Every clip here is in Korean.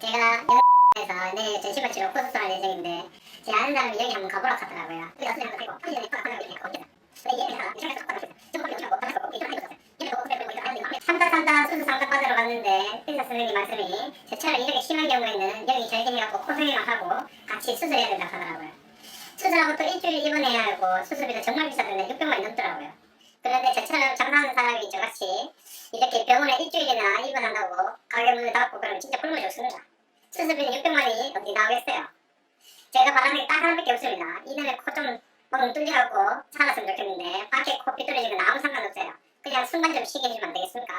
제가 에서 내일 전신발 치료 코스할 예정인데 제 아는 사람이 여기 한번 가보라 하더라고요. 여기 어떻게 한번 되고 포지션이 파악하는 게 없겠다. 삼다 수술 상담 받으러 갔는데 의사 선생님 말씀이 저처럼 이렇게 심한 경우에는 여기 절개해갖고 코생이랑 하고 같이 수술해야 된다고 하더라고요. 수술하고 또 일주일 입원해야 하고 수술비도 정말 비싸던데 600만 원 넘더라고요. 그런데 저처럼 장사하는 사람이 저같이 이렇게 병원에 일주일이나 입원한다고 가게 문을 닫고 그러면 진짜 굶어 죽습니다. 수술비는 600만 원이 어디 나오겠어요. 제가 바라는 게 딱 하나밖에 없습니다. 이놈의 코 좀 멍 뚫려갖고 살았으면 좋겠는데 밖에 코 삐뚤어지는 건 아무 상관없어요. 그냥 숨만 좀 쉬게 해주면 안 되겠습니까?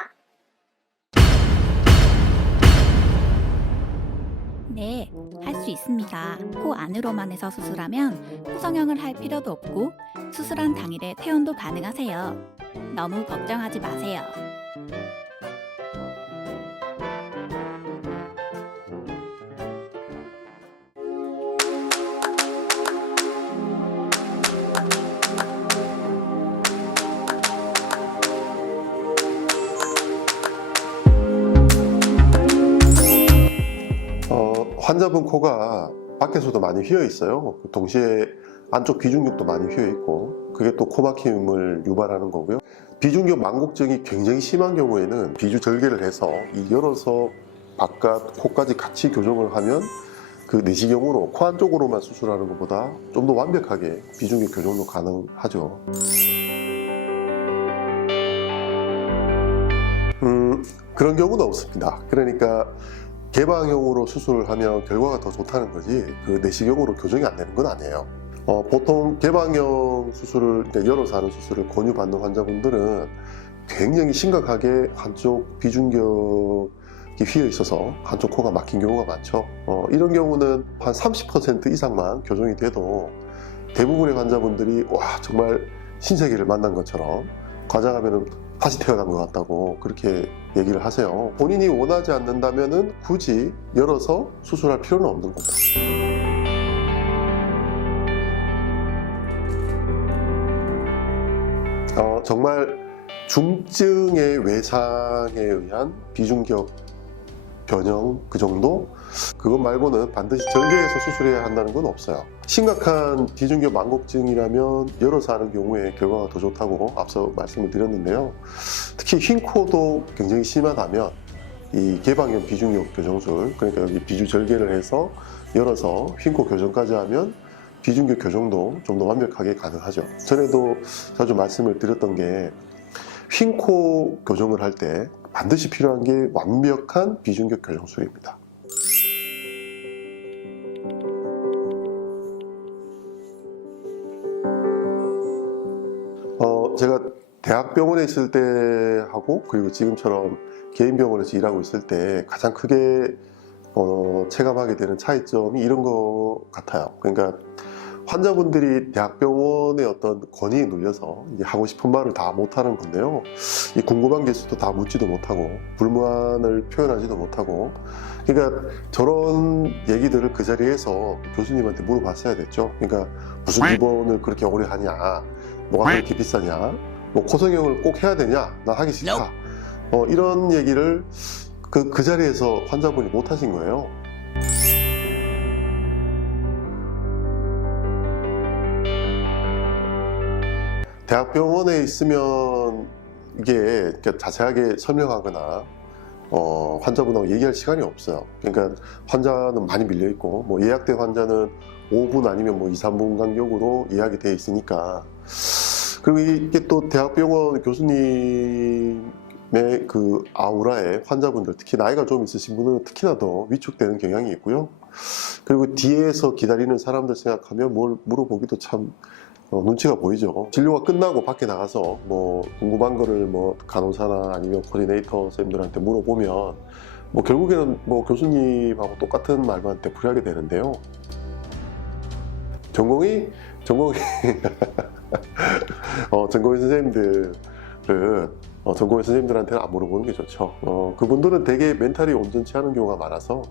네, 할 수 있습니다. 코 안으로만 해서 수술하면 코성형을 할 필요도 없고 수술한 당일에 퇴원도 가능하세요. 너무 걱정하지 마세요. 환자분 코가 밖에서도 많이 휘어 있어요. 동시에 안쪽 비중격도 많이 휘어 있고 그게 또 코막힘을 유발하는 거고요. 비중격 망곡증이 굉장히 심한 경우에는 비주 절개를 해서 열어서 바깥 코까지 같이 교정을 하면 그 내시경으로 코 안쪽으로만 수술하는 것보다 좀 더 완벽하게 비중격 교정도 가능하죠. 그런 경우는 없습니다. 그러니까 개방형으로 수술을 하면 결과가 더 좋다는 거지 그 내시경으로 교정이 안 되는 건 아니에요. 보통 개방형 수술을 열어서 하는 수술을 권유받는 환자분들은 굉장히 심각하게 한쪽 비중격이 휘어 있어서 한쪽 코가 막힌 경우가 많죠. 이런 경우는 한 30% 이상만 교정이 돼도 대부분의 환자분들이 와 정말 신세계를 만난 것처럼 과장하면은 다시 태어난 것 같다고 그렇게 얘기를 하세요. 본인이 원하지 않는다면은 굳이 열어서 수술할 필요는 없는 거죠. 정말 중증의 외상에 의한 비중격 변형 그 정도? 그것 말고는 반드시 절개해서 수술해야 한다는 건 없어요. 심각한 비중격 망곡증이라면 열어서 하는 경우에 결과가 더 좋다고 앞서 말씀을 드렸는데요. 특히 흰 코도 굉장히 심하다면 이 개방형 비중격 교정술, 그러니까 여기 비주 절개를 해서 열어서 흰 코 교정까지 하면 비중격 교정도 좀 더 완벽하게 가능하죠. 전에도 자주 말씀을 드렸던 게 흰 코 교정을 할 때 반드시 필요한 게 완벽한 비중격 교정술입니다. 제가 대학병원에 있을 때 하고 그리고 지금처럼 개인 병원에서 일하고 있을 때 가장 크게 체감하게 되는 차이점이 이런 것 같아요. 그러니까 환자분들이 대학병원의 어떤 권위에 눌려서 이제 하고 싶은 말을 다 못하는 건데요. 이 궁금한 게 있어도 다 묻지도 못하고 불만을 표현하지도 못하고, 그러니까 저런 얘기들을 그 자리에서 교수님한테 물어봤어야 됐죠. 그러니까 무슨 입원을 그렇게 오래 하냐, 뭐가 그렇게 비싸냐, 뭐 코성형을 꼭 해야 되냐, 나 하기 싫다, 이런 얘기를 그 자리에서 환자분이 못 하신 거예요. 대학병원에 있으면 이게 자세하게 설명하거나 환자분하고 얘기할 시간이 없어요. 그러니까 환자는 많이 밀려있고 뭐 예약된 환자는 5분 아니면 뭐 2, 3분 간격으로 예약이 되어 있으니까, 그리고 이게 또 대학병원 교수님의 그 아우라에 환자분들, 특히 나이가 좀 있으신 분은 특히나 더 위축되는 경향이 있고요. 그리고 뒤에서 기다리는 사람들 생각하면 뭘 물어보기도 참 눈치가 보이죠. 진료가 끝나고 밖에 나가서 뭐 궁금한 거를 뭐 간호사나 아니면 코디네이터 쌤들한테 물어보면 뭐 결국에는 뭐 교수님하고 똑같은 말만 되풀이하게 되는데요. 전공의 선생님들은 전공의 선생님들한테는 안 물어보는 게 좋죠. 그분들은 되게 멘탈이 온전치 않은 경우가 많아서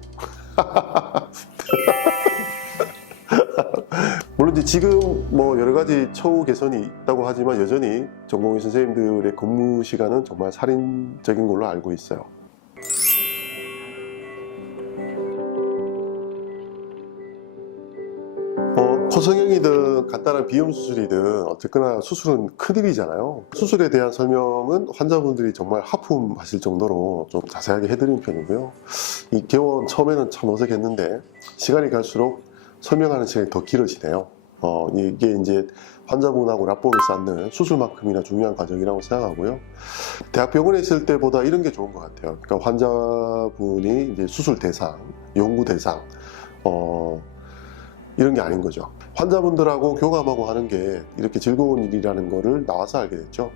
물론 이제 지금 뭐 여러 가지 처우 개선이 있다고 하지만 여전히 전공의 선생님들의 근무 시간은 정말 살인적인 걸로 알고 있어요. 코성형이든 간단한 비염 수술이든 어쨌거나 수술은 큰일이잖아요. 수술에 대한 설명은 환자분들이 정말 하품하실 정도로 좀 자세하게 해드리는 편이고요. 이 개원 처음에는 참 어색했는데 시간이 갈수록 설명하는 시간이 더 길어지네요. 이게 이제 환자분하고 라포를 쌓는 수술만큼이나 중요한 과정이라고 생각하고요. 대학병원에 있을 때보다 이런 게 좋은 것 같아요. 그러니까 환자분이 이제 수술 대상, 연구 대상, 이런 게 아닌 거죠. 환자분들하고 교감하고 하는 게 이렇게 즐거운 일이라는 거를 나와서 알게 됐죠.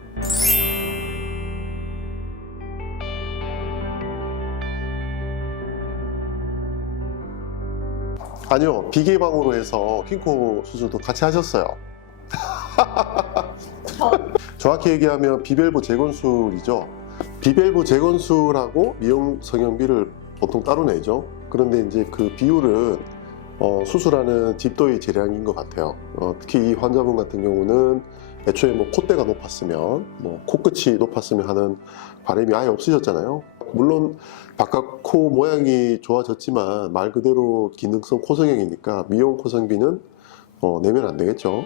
아니요, 비계방으로 해서 킹코 수술도 같이 하셨어요. 정확히 얘기하면 비밸브 재건술이죠. 비밸브 재건술하고 미용 성형비를 보통 따로 내죠. 그런데 이제 그 비율은 수술하는 집도의 재량인 것 같아요. 특히 이 환자분 같은 경우는 애초에 뭐 콧대가 높았으면, 뭐 코끝이 높았으면 하는 바람이 아예 없으셨잖아요. 물론 바깥 코 모양이 좋아졌지만 말 그대로 기능성 코성형이니까 미용 코성비는 내면 안 되겠죠.